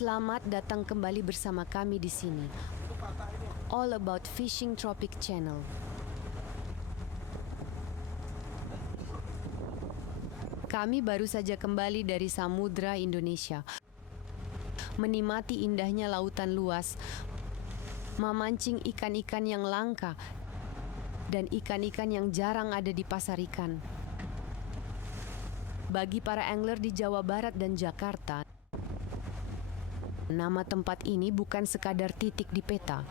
Selamat datang kembali bersama kami di sini. All About Fishing Tropic Channel. Kami baru saja kembali dari Samudra Indonesia. Menikmati indahnya lautan luas, memancing ikan-ikan yang langka, dan ikan-ikan yang jarang ada di pasar ikan. Bagi para angler di Jawa Barat dan Jakarta, nama tempat ini bukan sekadar titik di peta.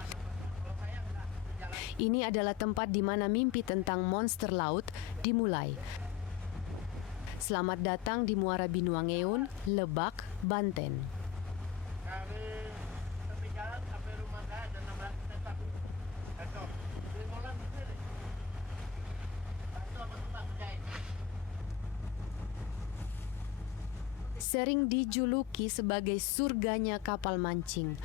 Ini adalah tempat di mana mimpi tentang monster laut dimulai. Selamat datang di Muara Binuangeon, Lebak, Banten. Kami tepi jalan sampai rumah saya ada 16 meter. Kacau. Di kolam sendiri. Bantu sama tempat jahit. Sering dijuluki sebagai surganya kapal mancing.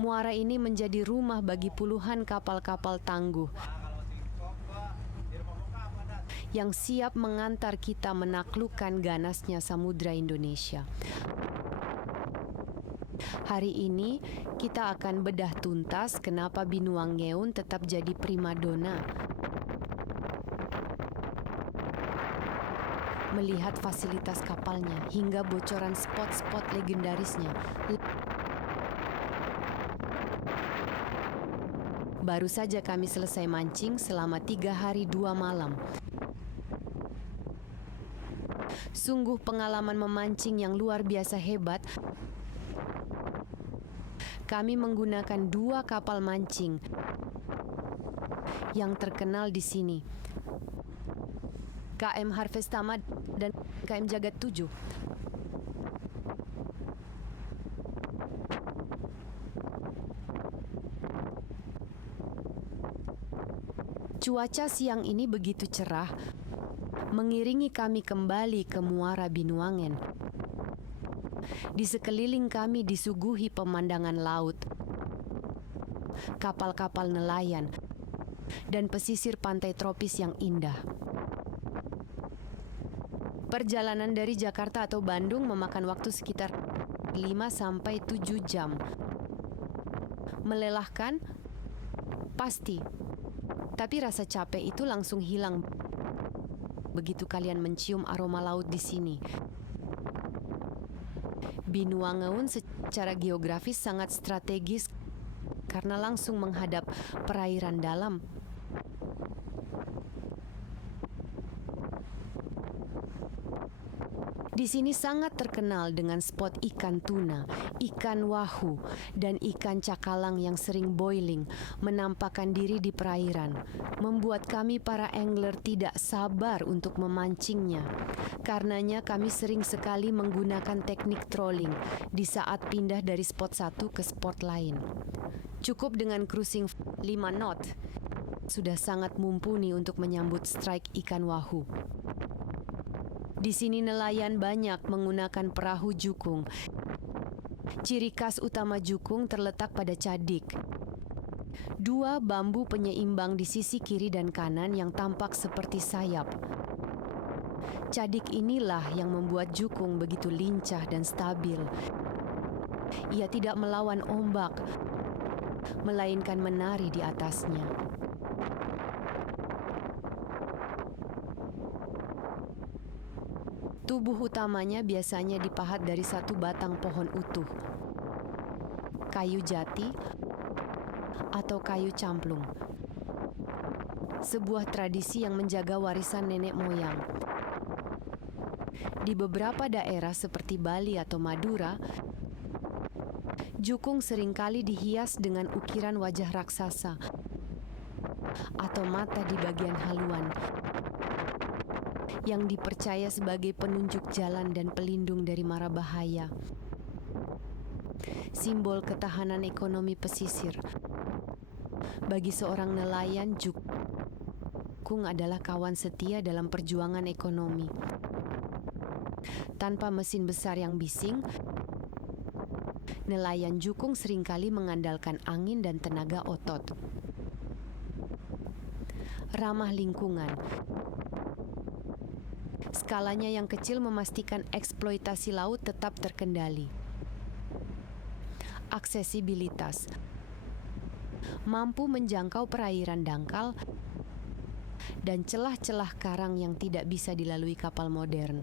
Muara ini menjadi rumah bagi puluhan kapal-kapal tangguh yang siap mengantar kita menaklukkan ganasnya Samudra Indonesia. Hari ini kita akan bedah tuntas kenapa Binuangeon tetap jadi primadona. Melihat fasilitas kapalnya hingga bocoran spot-spot legendarisnya. Baru saja kami selesai mancing selama 3 hari 2 malam. Sungguh pengalaman memancing yang luar biasa hebat. Kami menggunakan 2 kapal mancing yang terkenal di sini. KM Harvestama dan KM Jagat 7. Cuaca siang ini begitu cerah, mengiringi kami kembali ke Muara Binuangen. Di sekeliling kami disuguhi pemandangan laut, kapal-kapal nelayan, dan pesisir pantai tropis yang indah. Perjalanan dari Jakarta atau Bandung memakan waktu sekitar 5-7 jam. Melelahkan? Pasti. Tapi rasa capek itu langsung hilang begitu kalian mencium aroma laut di sini. Binuangeon secara geografis sangat strategis karena langsung menghadap perairan dalam. Di sini sangat terkenal dengan spot ikan tuna, ikan wahu, dan ikan cakalang yang sering boiling, menampakkan diri di perairan, membuat kami para angler tidak sabar untuk memancingnya. Karenanya kami sering sekali menggunakan teknik trolling di saat pindah dari spot satu ke spot lain. Cukup dengan cruising 5 knot, sudah sangat mumpuni untuk menyambut strike ikan wahu. Di sini nelayan banyak menggunakan perahu jukung. Ciri khas utama jukung terletak pada cadik. 2 bambu penyeimbang di sisi kiri dan kanan yang tampak seperti sayap. Cadik inilah yang membuat jukung begitu lincah dan stabil. Ia tidak melawan ombak, melainkan menari di atasnya. Tubuh utamanya biasanya dipahat dari 1 batang pohon utuh, kayu jati, atau kayu camplung. Sebuah tradisi yang menjaga warisan nenek moyang. Di beberapa daerah seperti Bali atau Madura, jukung seringkali dihias dengan ukiran wajah raksasa atau mata di bagian haluan, yang dipercaya sebagai penunjuk jalan dan pelindung dari mara bahaya. Simbol ketahanan ekonomi pesisir. Bagi seorang nelayan, jukung adalah kawan setia dalam perjuangan ekonomi. Tanpa mesin besar yang bising, nelayan jukung seringkali mengandalkan angin dan tenaga otot. Ramah lingkungan. Skalanya yang kecil memastikan eksploitasi laut tetap terkendali. Aksesibilitas mampu menjangkau perairan dangkal dan celah-celah karang yang tidak bisa dilalui kapal modern.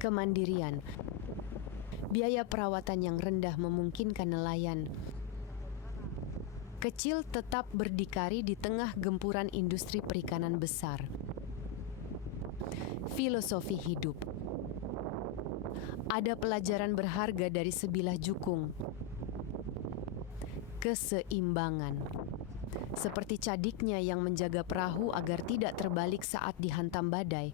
Kemandirian, biaya perawatan yang rendah memungkinkan nelayan kecil tetap berdikari di tengah gempuran industri perikanan besar. Filosofi hidup. Ada pelajaran berharga dari sebilah jukung. Keseimbangan. Seperti cadiknya yang menjaga perahu agar tidak terbalik saat dihantam badai.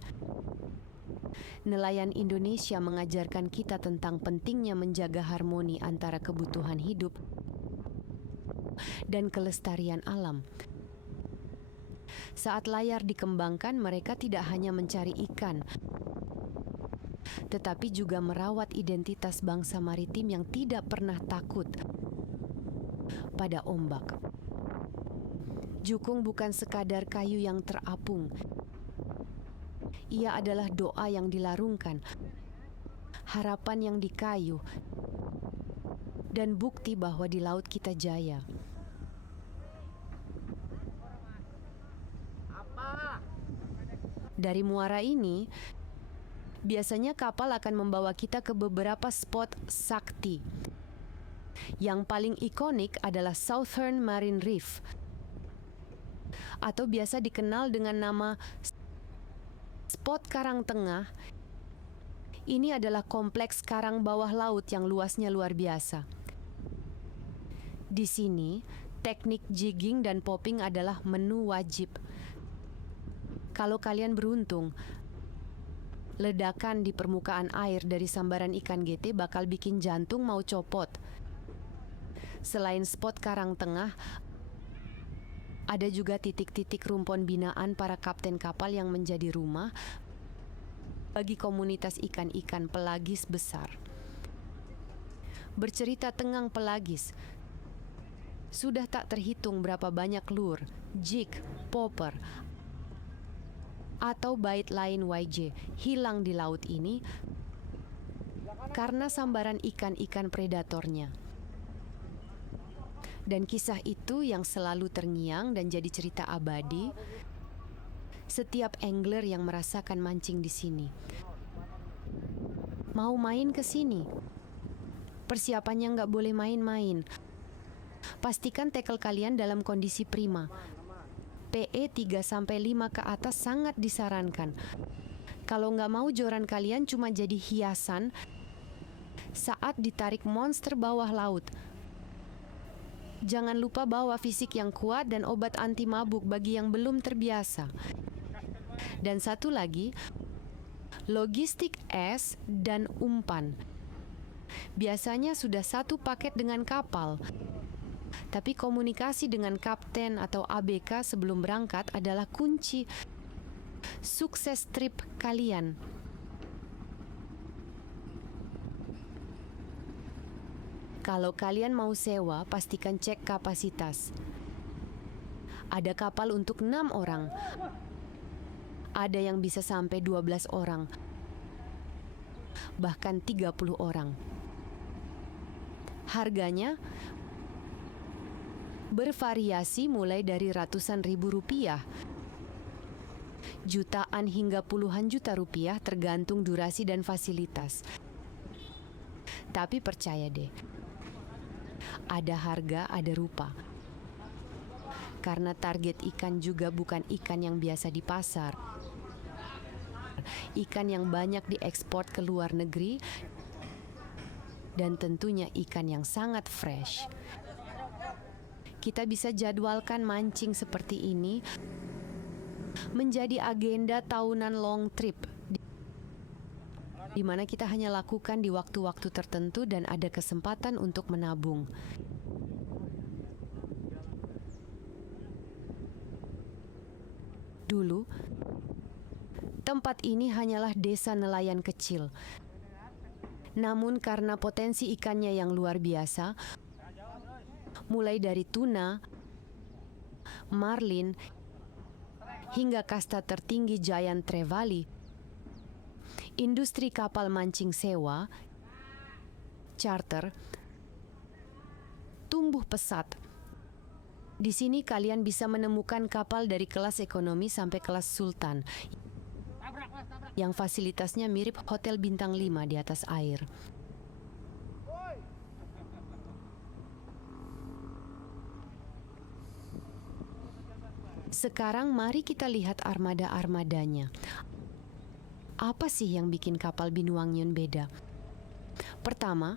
Nelayan Indonesia mengajarkan kita tentang pentingnya menjaga harmoni antara kebutuhan hidup dan kelestarian alam. Saat layar dikembangkan, mereka tidak hanya mencari ikan, tetapi juga merawat identitas bangsa maritim yang tidak pernah takut pada ombak. Jukung bukan sekadar kayu yang terapung. Ia adalah doa yang dilarungkan, harapan yang dikayuh, dan bukti bahwa di laut kita jaya. Dari muara ini, biasanya kapal akan membawa kita ke beberapa spot sakti. Yang paling ikonik adalah Southern Marine Reef, atau biasa dikenal dengan nama Spot Karang Tengah. Ini adalah kompleks karang bawah laut yang luasnya luar biasa. Di sini, teknik jigging dan popping adalah menu wajib. Kalau kalian beruntung, ledakan di permukaan air dari sambaran ikan GT bakal bikin jantung mau copot. Selain spot Karang Tengah, ada juga titik-titik rumpon binaan para kapten kapal yang menjadi rumah bagi komunitas ikan-ikan pelagis besar. Bercerita tenggang pelagis, sudah tak terhitung berapa banyak lure, jig, popper, atau bait lain YJ hilang di laut ini karena sambaran ikan-ikan predatornya. Dan kisah itu yang selalu terngiang dan jadi cerita abadi setiap angler yang merasakan mancing di sini. Mau main ke sini? Persiapannya nggak boleh main-main. Pastikan tackle kalian dalam kondisi prima. PE 3-5 ke atas sangat disarankan. Kalau nggak mau joran kalian cuma jadi hiasan saat ditarik monster bawah laut. Jangan lupa bawa fisik yang kuat dan obat anti mabuk bagi yang belum terbiasa. Dan satu lagi, logistik es dan umpan. Biasanya sudah satu paket dengan kapal. Tapi komunikasi dengan kapten atau ABK sebelum berangkat adalah kunci sukses trip kalian. Kalau kalian mau sewa, pastikan cek kapasitas. Ada kapal untuk 6 orang. Ada yang bisa sampai 12 orang. Bahkan 30 orang. Harganya bervariasi mulai dari ratusan ribu rupiah, jutaan hingga puluhan juta rupiah tergantung durasi dan fasilitas. Tapi percaya deh, ada harga, ada rupa. Karena target ikan juga bukan ikan yang biasa di pasar. Ikan yang banyak diekspor ke luar negeri dan tentunya ikan yang sangat fresh. Kita bisa jadwalkan mancing seperti ini menjadi agenda tahunan long trip di mana kita hanya lakukan di waktu-waktu tertentu dan ada kesempatan untuk menabung. Dulu, tempat ini hanyalah desa nelayan kecil. Namun karena potensi ikannya yang luar biasa, mulai dari tuna, marlin, hingga kasta tertinggi giant trevally, Industri kapal mancing sewa, charter, tumbuh pesat. Di sini kalian bisa menemukan kapal dari kelas ekonomi sampai kelas sultan yang fasilitasnya mirip hotel bintang 5 di atas air. Sekarang mari kita lihat armada-armadanya. Apa sih yang bikin kapal Binuangion beda? Pertama,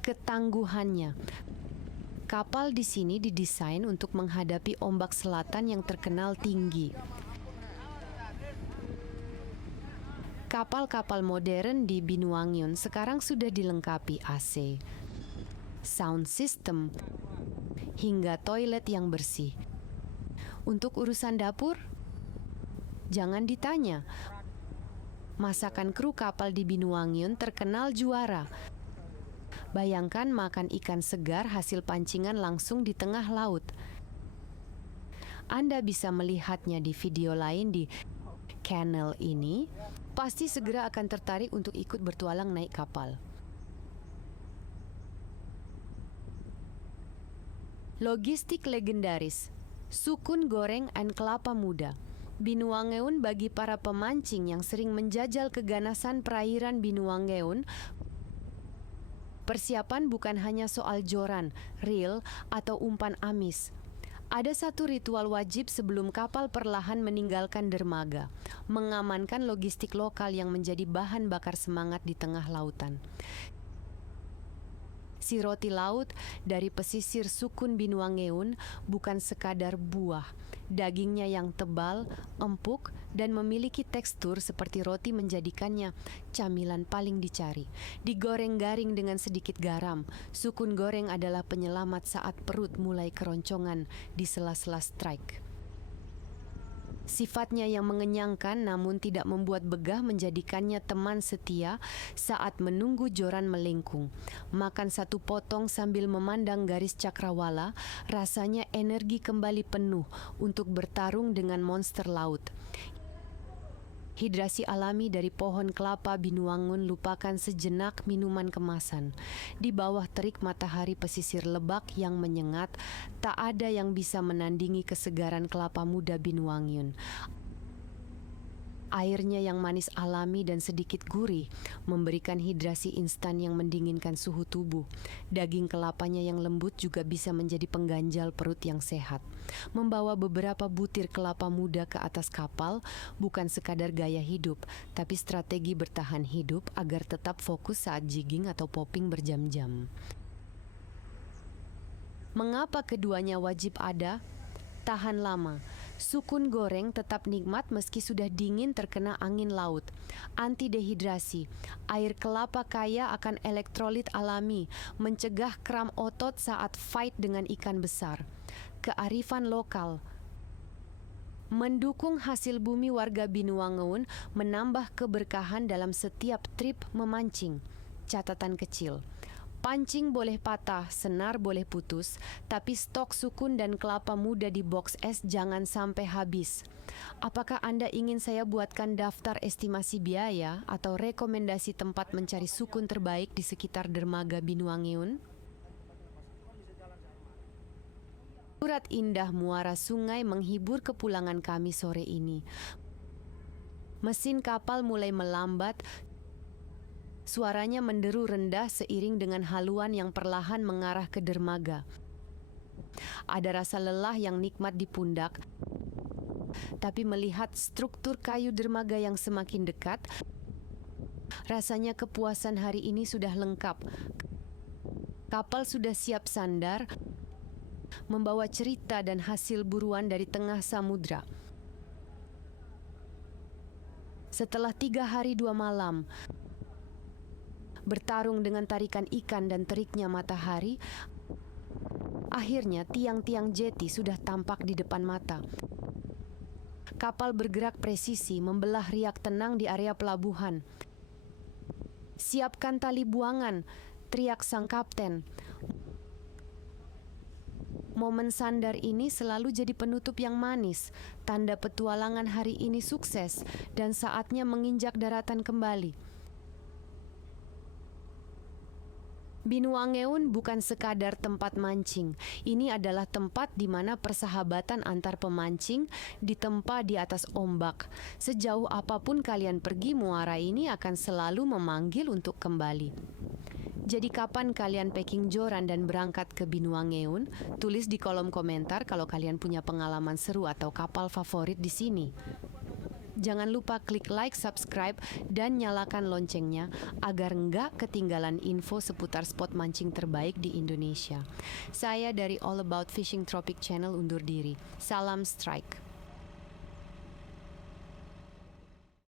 ketangguhannya. Kapal di sini didesain untuk menghadapi ombak selatan yang terkenal tinggi. Kapal-kapal modern di Binuangion sekarang sudah dilengkapi AC, sound system, hingga toilet yang bersih. Untuk urusan dapur, jangan ditanya. Masakan kru kapal di Binuangion terkenal juara. Bayangkan makan ikan segar hasil pancingan langsung di tengah laut. Anda bisa melihatnya di video lain di channel ini. Pasti segera akan tertarik untuk ikut bertualang naik kapal. Logistik legendaris, sukun goreng dan kelapa muda. Binuangion bagi para pemancing yang sering menjajal keganasan perairan Binuangion. Persiapan bukan hanya soal joran, reel, atau umpan amis. Ada satu ritual wajib sebelum kapal perlahan meninggalkan dermaga, mengamankan logistik lokal yang menjadi bahan bakar semangat di tengah lautan. Si roti laut dari pesisir sukun Binuangion bukan sekadar buah. Dagingnya yang tebal, empuk, dan memiliki tekstur seperti roti menjadikannya camilan paling dicari. Digoreng garing dengan sedikit garam, sukun goreng adalah penyelamat saat perut mulai keroncongan di sela-sela strike. Sifatnya yang mengenyangkan namun tidak membuat begah menjadikannya teman setia saat menunggu joran melengkung. Makan satu potong sambil memandang garis cakrawala, rasanya energi kembali penuh untuk bertarung dengan monster laut. Hidrasi alami dari pohon kelapa Binuangion lupakan sejenak minuman kemasan. Di bawah terik matahari pesisir Lebak yang menyengat, tak ada yang bisa menandingi kesegaran kelapa muda Binuangion. Airnya yang manis alami dan sedikit gurih memberikan hidrasi instan yang mendinginkan suhu tubuh. Daging kelapanya yang lembut juga bisa menjadi pengganjal perut yang sehat. Membawa beberapa butir kelapa muda ke atas kapal bukan sekadar gaya hidup, tapi strategi bertahan hidup agar tetap fokus saat jigging atau popping berjam-jam. Mengapa keduanya wajib ada? Tahan lama. Sukun goreng tetap nikmat meski sudah dingin terkena angin laut. Anti dehidrasi. Air kelapa kaya akan elektrolit alami, mencegah kram otot saat fight dengan ikan besar. Kearifan lokal. Mendukung hasil bumi warga Binuangion, menambah keberkahan dalam setiap trip memancing. Catatan kecil. Pancing boleh patah, senar boleh putus, tapi stok sukun dan kelapa muda di box es jangan sampai habis. Apakah Anda ingin saya buatkan daftar estimasi biaya atau rekomendasi tempat mencari sukun terbaik di sekitar dermaga Binuangion? Surat indah muara sungai menghibur kepulangan kami sore ini. Mesin kapal mulai melambat. Suaranya menderu rendah seiring dengan haluan yang perlahan mengarah ke dermaga. Ada rasa lelah yang nikmat di pundak, tapi melihat struktur kayu dermaga yang semakin dekat, rasanya kepuasan hari ini sudah lengkap. Kapal sudah siap sandar, membawa cerita dan hasil buruan dari tengah samudra. Setelah 3 hari 2 malam, bertarung dengan tarikan ikan dan teriknya matahari, akhirnya tiang-tiang jeti sudah tampak di depan mata. Kapal bergerak presisi membelah riak tenang di area pelabuhan. "Siapkan tali buangan," teriak sang kapten. Momen sandar ini selalu jadi penutup yang manis, tanda petualangan hari ini sukses dan saatnya menginjak daratan kembali. Binuangeun bukan sekadar tempat mancing. Ini adalah tempat di mana persahabatan antar pemancing ditempa di atas ombak. Sejauh apapun kalian pergi, muara ini akan selalu memanggil untuk kembali. Jadi kapan kalian packing joran dan berangkat ke Binuangeun? Tulis di kolom komentar kalau kalian punya pengalaman seru atau kapal favorit di sini. Jangan lupa klik like, subscribe, dan nyalakan loncengnya agar nggak ketinggalan info seputar spot mancing terbaik di Indonesia. Saya dari All About Fishing Tropic Channel undur diri. Salam strike.